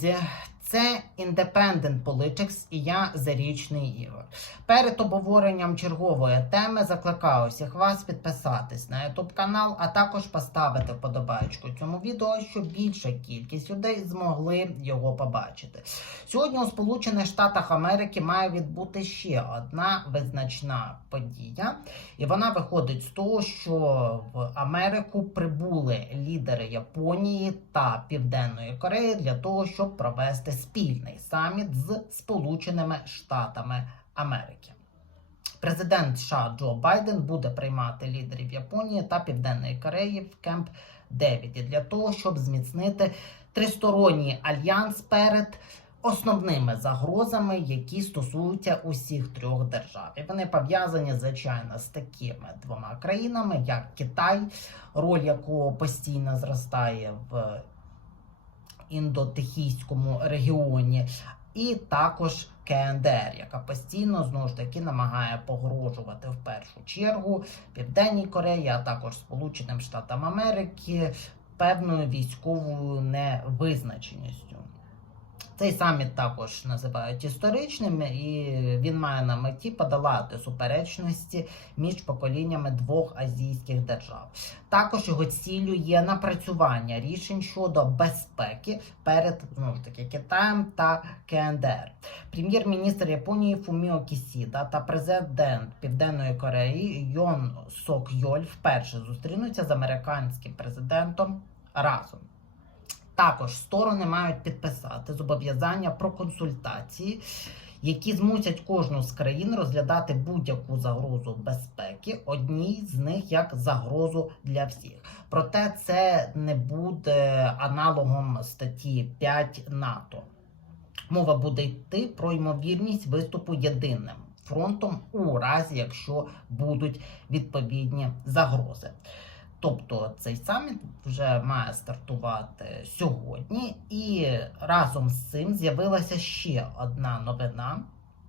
Yeah. Це Independent Politics і я Зарічний Ігор. Перед обговоренням чергової теми закликаю всіх вас підписатись на YouTube канал, а також поставити вподобайку цьому відео, щоб більша кількість людей змогли його побачити. Сьогодні у Сполучених Штатах Америки має відбути ще одна визначна подія, і вона виходить з того, що в Америку прибули лідери Японії та Південної Кореї для того, щоб провести спільний саміт з Сполученими Штатами Америки. Президент США Джо Байден буде приймати лідерів Японії та Південної Кореї в Кемп Девіді для того, щоб зміцнити тристоронній альянс перед основними загрозами, які стосуються усіх трьох держав. І вони пов'язані, звичайно, з такими двома країнами, як Китай, роль якого постійно зростає в індотихійському регіоні, і також КНДР, яка постійно знову ж таки намагає погрожувати в першу чергу Південній Кореї, а також Сполученим Штатам Америки певною військовою невизначеністю. Цей саміт також називають історичним, і він має на меті подолати суперечності між поколіннями двох азійських держав. Також його ціллю є напрацювання рішень щодо безпеки перед знову таки Китаєм та КНДР. Прем'єр-міністр Японії Фуміо Кісіда та президент Південної Кореї Йон Сок Йоль вперше зустрінуться з американським президентом разом. Також сторони мають підписати зобов'язання про консультації, які змусять кожну з країн розглядати будь-яку загрозу безпеки, одній з них як загрозу для всіх. Проте це не буде аналогом статті 5 НАТО. Мова буде йти про ймовірність виступу єдиним фронтом у разі, якщо будуть відповідні загрози. Тобто цей саміт вже має стартувати сьогодні, і разом з цим з'явилася ще одна новина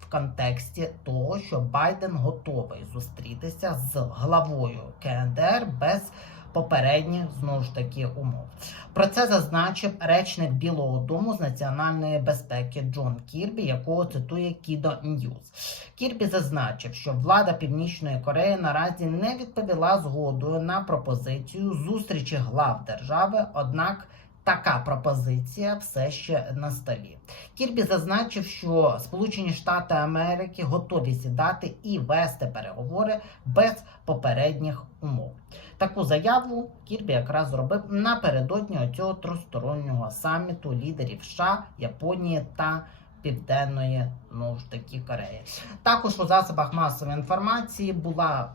в контексті того, що Байден готовий зустрітися з главою КНДР без попередніх знову ж таки умов. Про це зазначив речник Білого Дому з національної безпеки Джон Кірбі, якого цитує Кідо Ньюз. Кірбі зазначив, що влада Північної Кореї наразі не відповіла згодою на пропозицію зустрічі глав держави, однак. Така пропозиція все ще на столі. Кірбі зазначив, що Сполучені Штати Америки готові сідати і вести переговори без попередніх умов. Таку заяву Кірбі якраз зробив напередодні цього тристороннього саміту лідерів США, Японії та Південної ну ж таки Кореї. Також у засобах масової інформації була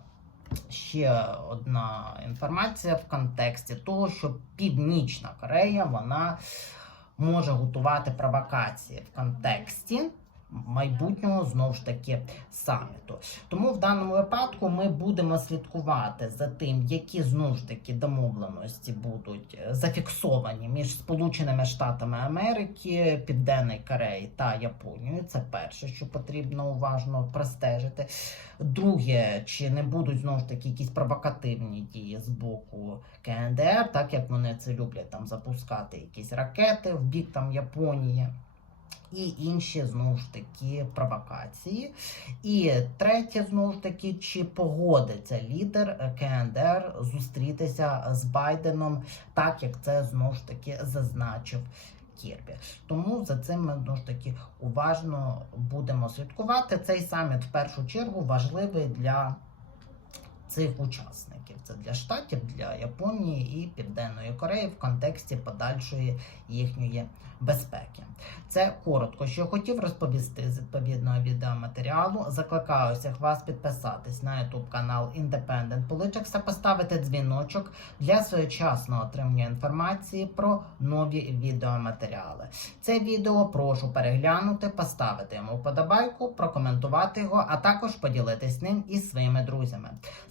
ще одна інформація в контексті того, що Північна Корея вона може готувати провокації в контексті майбутнього знову ж таки саміту. Тому в даному випадку ми будемо слідкувати за тим, які знову ж таки домовленості будуть зафіксовані між Сполученими Штатами Америки, Південної Кореї та Японією. Це перше, що потрібно уважно простежити. Друге, чи не будуть знову ж таки якісь провокативні дії з боку КНДР, так як вони це люблять там запускати якісь ракети в бік там Японії. І інші знову ж таки провокації. І третє, знову ж таки, чи погодиться лідер КНДР зустрітися з Байденом, так як це знову ж таки зазначив Кірбі. Тому за цим ми знову ж таки уважно будемо слідкувати. Цей саміт в першу чергу важливий для цих учасників. Це для штатів, для Японії і Південної Кореї в контексті подальшої їхньої безпеки. Це коротко, що хотів розповісти з відповідного відеоматеріалу. Закликаю всіх вас підписатись на YouTube канал Independent Politics та поставити дзвіночок для своєчасного отримання інформації про нові відеоматеріали. Це відео прошу переглянути, поставити йому вподобайку, прокоментувати його, а також поділитись ним із своїми друзями.